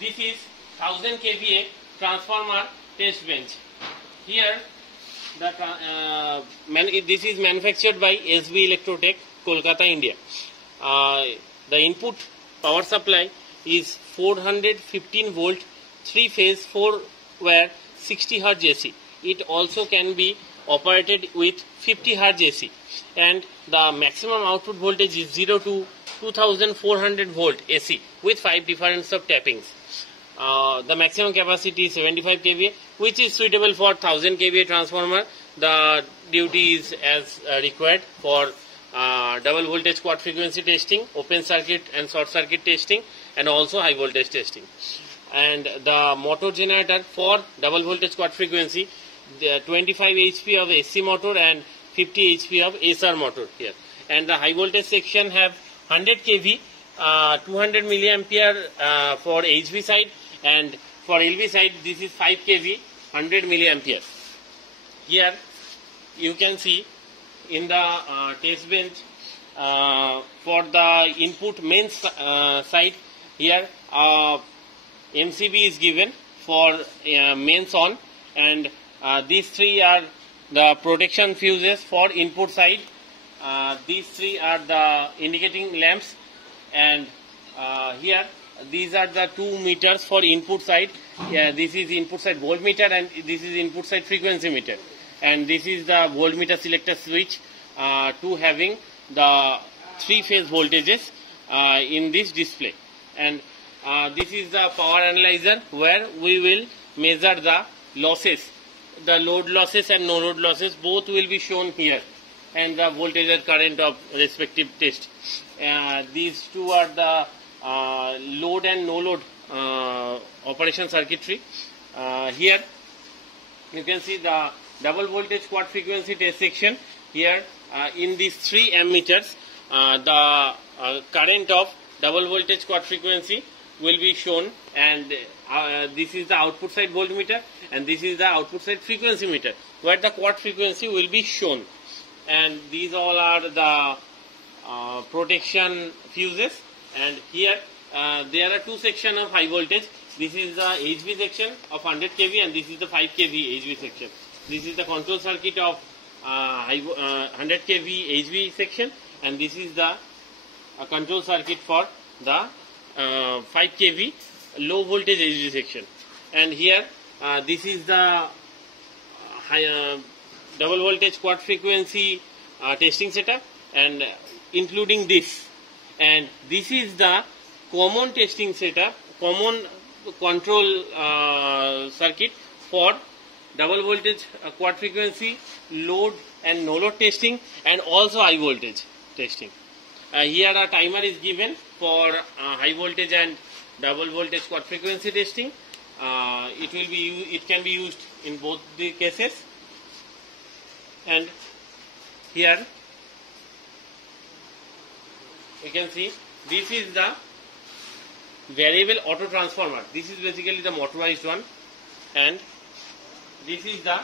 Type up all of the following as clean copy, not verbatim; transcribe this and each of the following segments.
this is 1000 kVA transformer test bench. Here this is manufactured by S.B.ELECTROTECH, Kolkata, India. The input power supply is 415 volt, 3 phase 4 wire 60 Hz AC. It also can be operated with 50 Hz AC, and the maximum output voltage is 0 to 2400 volt AC with 5 difference of tappings. The maximum capacity is 75 kVA, which is suitable for 1000 kVA transformer. The duty is as required for double voltage quad frequency testing, open circuit and short circuit testing, and also high voltage testing. And the motor generator for double voltage quad frequency, the 25 HP of AC motor and 50 HP of SR motor here. And the high voltage section have 100 kV, 200 milliampere for HV side, and for LV side this is 5 kV, 100 milliampere. Here you can see in the test bench for the input mains side, here MCB is given for mains on, and these three are the protection fuses for input side. These three are the indicating lamps, and here these are the 2 meters for input side. This is input side voltmeter and this is input side frequency meter, and this is the voltmeter selector switch to having the 3 phase voltages in this display. And this is the power analyzer where we will measure the losses, the load losses and no load losses, both will be shown here, and the voltage and current of respective test. These two are the load and no load operation circuitry. Here you can see the double voltage quad frequency test section. Here in these 3 ammeters the current of double voltage quad frequency will be shown, and this is the output side voltmeter and this is the output side frequency meter where the quad frequency will be shown. And these all are the protection fuses. And here there are 2 sections of high voltage. This is the HV section of 100 kV and this is the 5 kV HV section. This is the control circuit of 100 kV HV section, and this is the control circuit for the 5 kV low voltage HV section. And here this is the double voltage quad frequency testing setup, and including this, and this is the common testing setup, common control circuit for double voltage quad frequency, load and no load testing, and also high voltage testing. Here a timer is given for high voltage and double voltage quad frequency testing. It can be used in both the cases. And here you can see this is the variable auto transformer. This is basically the motorized one, and this is the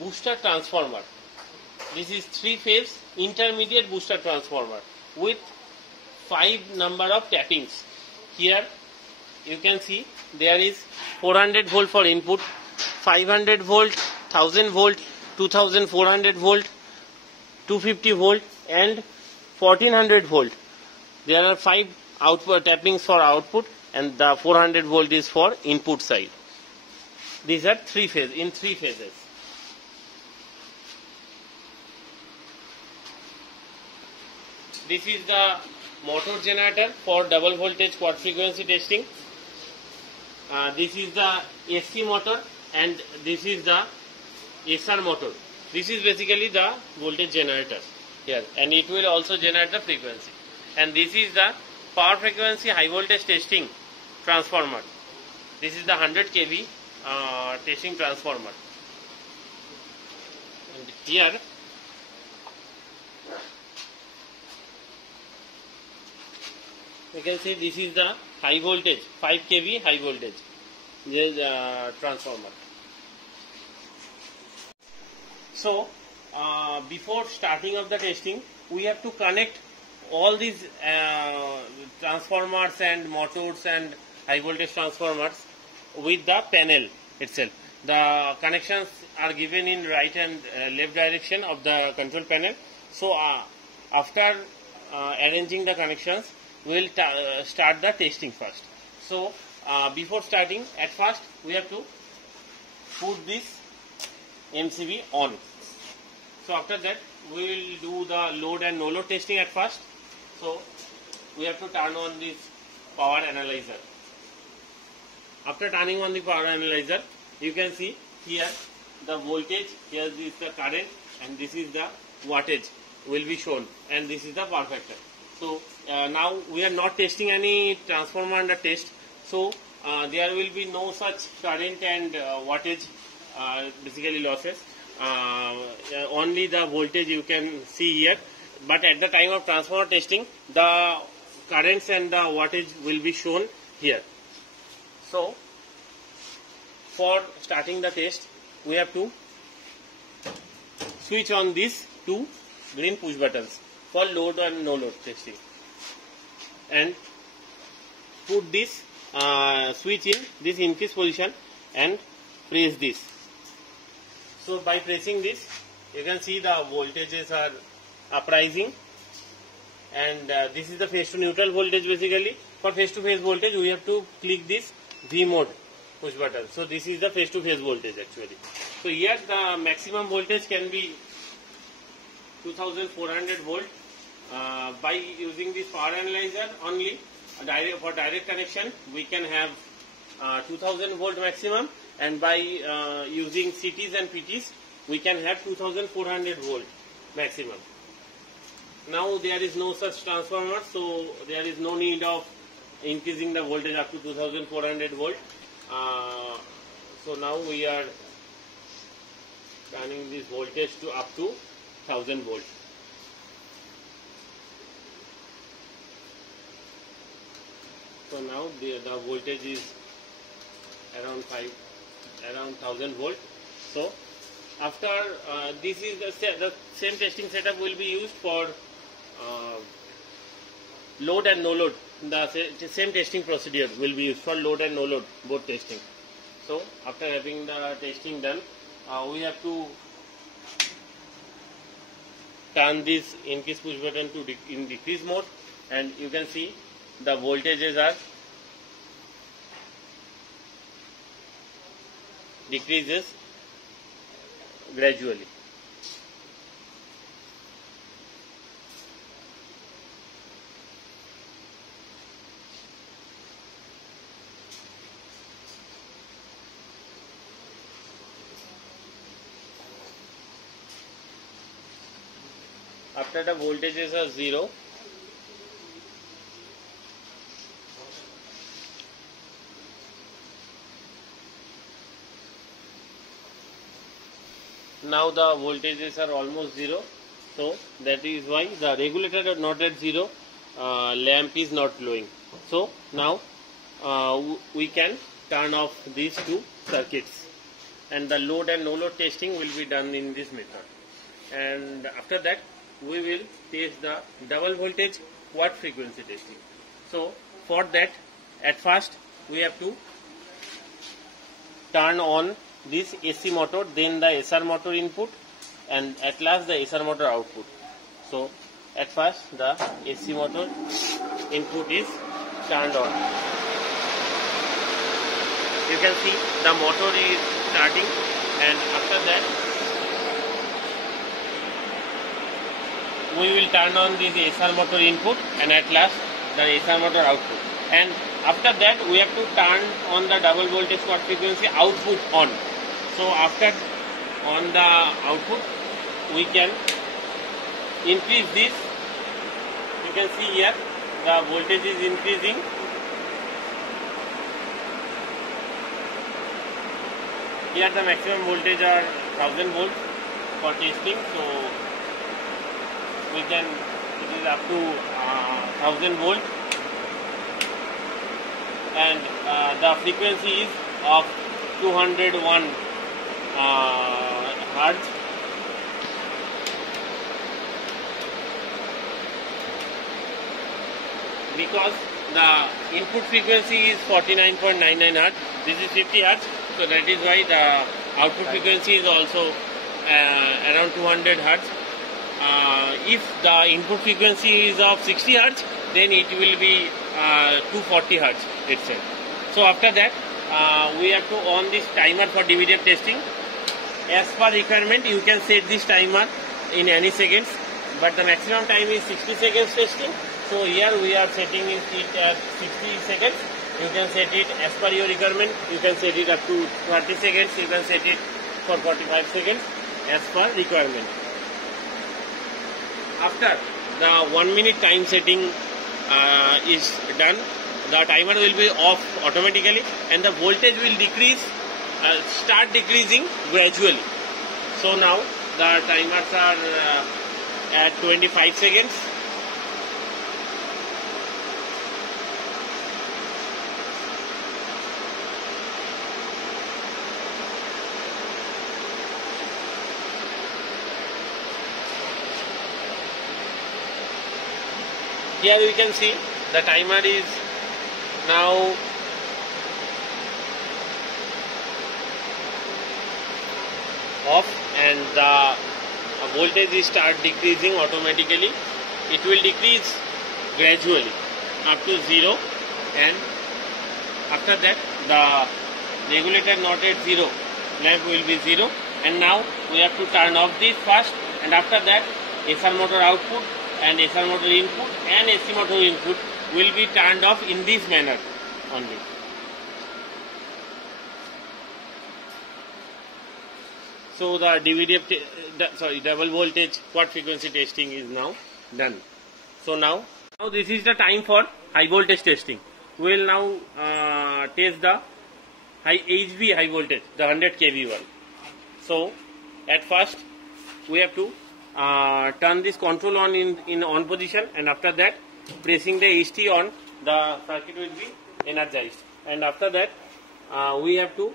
booster transformer. This is 3 phase intermediate booster transformer with 5 number of tappings. Here you can see there is 400 volt for input, 500 volt, 1000 volt, 2400 volt, 250 volt and 1400 volt. There are 5 output tappings for output, and the 400 volt is for input side. These are 3 phase in 3 phases. This is the motor generator for double voltage quad frequency testing. This is the AC motor and this is the SR motor. This is basically the voltage generator here, and it will also generate the frequency. And this is the power frequency high voltage testing transformer. This is the 100 kV testing transformer. And here you can see this is the high voltage 5 kV high voltage transformer. So before starting of the testing, we have to connect all these transformers and motors and high voltage transformers with the panel itself. The connections are given in right and left direction of the control panel. So after arranging the connections, we will start the testing first. So before starting, at first we have to put this MCB on. So after that we will do the load and no load testing at first. So we have to turn on this power analyzer. After turning on the power analyzer, you can see here the voltage, here is the current, and this is the wattage will be shown, and this is the power factor. So now we are not testing any transformer under test, so there will be no such current and wattage basically losses. Only the voltage you can see here, but at the time of transformer testing, the currents and the wattage will be shown here. So for starting the test, we have to switch on these two green push buttons for load and no load testing, and put this switch in this increase position and press this. So by pressing this, you can see the voltages are uprising, and this is the phase to neutral voltage. Basically, for phase to phase voltage, we have to click this V mode push button. So this is the phase to phase voltage actually. So here the maximum voltage can be 2400 volt. By using this power analyzer only, for direct connection, we can have 2000 volt maximum, and by using CTs and PTs, we can have 2400 volt maximum. Now there is no such transformer, so there is no need of increasing the voltage up to 2400 volt. So now we are turning this voltage to up to 1000 volt. So now the voltage is around 1000 volt. So after this is the same testing setup will be used for load and no load. The same testing procedure will be used for load and no load both testing. So after having the testing done, we have to turn this increase push button to in decrease mode, and you can see the voltages are decreases gradually. After the voltages are 0, now the voltages are almost 0, so that is why the regulator is not at 0, lamp is not glowing. So now we can turn off these two circuits, and the load and no load testing will be done in this method. And after that we will test the double voltage watt frequency testing. So for that, at first we have to turn on this AC motor, then the SR motor input, and at last the SR motor output. So at first the AC motor input is turned on. You can see the motor is starting, and after that we will turn on this SR motor input, and at last the SR motor output. And after that we have to turn on the double voltage watt frequency output on. So after on the output, we can increase this. You can see here the voltage is increasing. Here the maximum voltage are 1000 volts for testing. So we can, it is up to 1000 volt, and the frequency is of 201 hertz. because the input frequency is 49.99 Hz, this is 50 Hz, so that is why the output frequency is also around 200 Hz. If the input frequency is of 60 Hz, then it will be 240 Hz itself. So after that, we have to on this timer for DVDF testing. As per requirement, you can set this timer in any seconds, but the maximum time is 60 seconds testing. So here we are setting it at 60 seconds. You can set it as per your requirement. You can set it up to 30 seconds. You can set it for 45 seconds as per requirement. After the 1 minute time setting is done, the timer will be off automatically and the voltage will decrease, start decreasing gradually. So now the timers are at 25 seconds. Here we can see the timer is now off and the voltage is start decreasing automatically. It will decrease gradually up to 0, and after that the regulator not at 0, lamp will be 0, and now we have to turn off this first, and after that SR motor output and SR motor input and AC motor input will be turned off in this manner only. So the DVDF, double voltage quad frequency testing is now done. So now this is the time for high voltage testing. We will now test the HV high voltage, the 100 kV one. So at first we have to turn this control on in on position, and after that pressing the HT on, the circuit will be energized, and after that we have to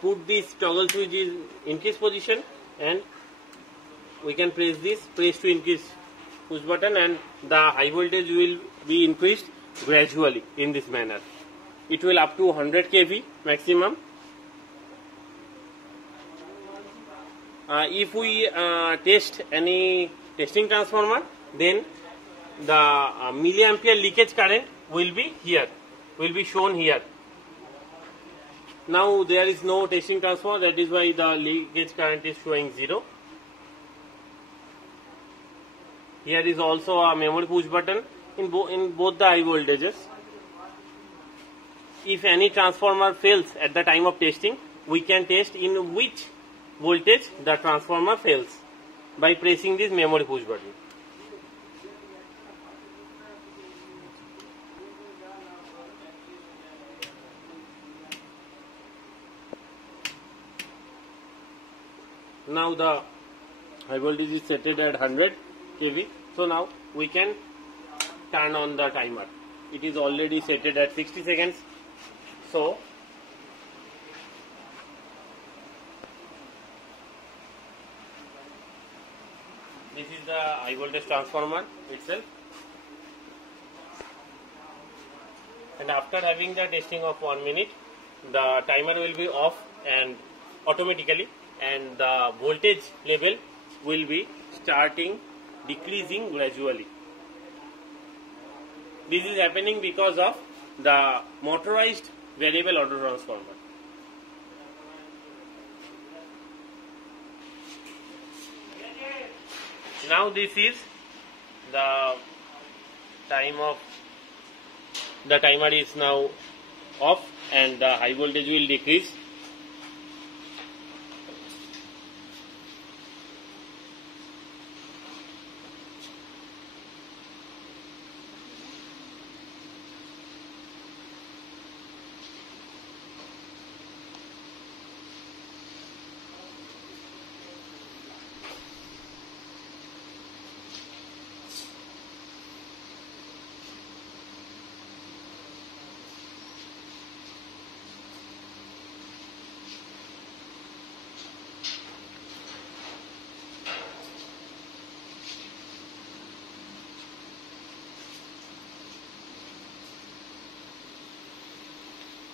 put this toggle switch in increase position, and we can press to increase push button, and the high voltage will be increased gradually in this manner. It will up to 100 kV maximum. If we test any testing transformer, then the milliampere leakage current will be here, will be shown here. Now there is no testing transformer, that is why the leakage current is showing 0. Here is also a memory push button in both the high voltages. If any transformer fails at the time of testing, we can test in which voltage the transformer fails by pressing this memory push button. Now the high voltage is set at 100 kV. So now we can turn on the timer. It is already set at 60 seconds. So this is the high voltage transformer itself, and after having the testing of 1 minute, the timer will be off and automatically, and the voltage level will be starting decreasing gradually. This is happening because of the motorized variable auto transformer. Now this is the time of the timer is now off and the high voltage will decrease.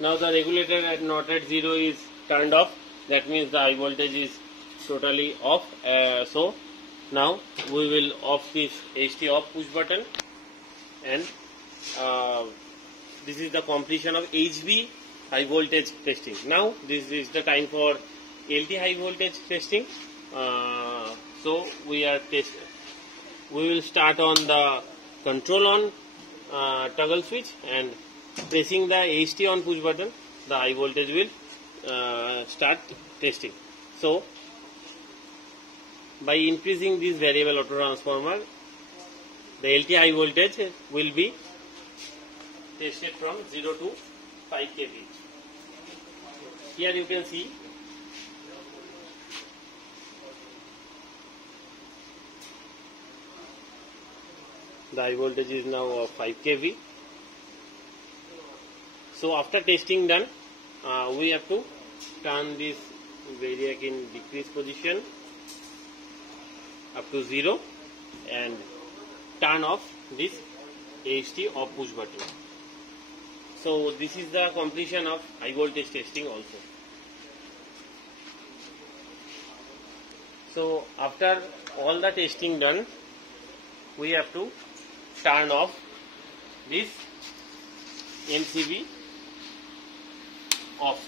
Now the regulator at not at 0 is turned off. That means the high voltage is totally off. So now we will off this HT off push button, and this is the completion of HV high voltage testing. Now this is the time for LT high voltage testing. So we will start on the control on toggle switch, and pressing the HT on push button, the high voltage will start testing. So by increasing this variable auto transformer, the LT high voltage will be tested from 0 to 5 kV. Here you can see the high voltage is now of 5 kV. So after testing done, we have to turn this variac in decrease position up to 0 and turn off this HT off push button. So this is the completion of high voltage testing also. So after all the testing done, we have to turn off this MCB off.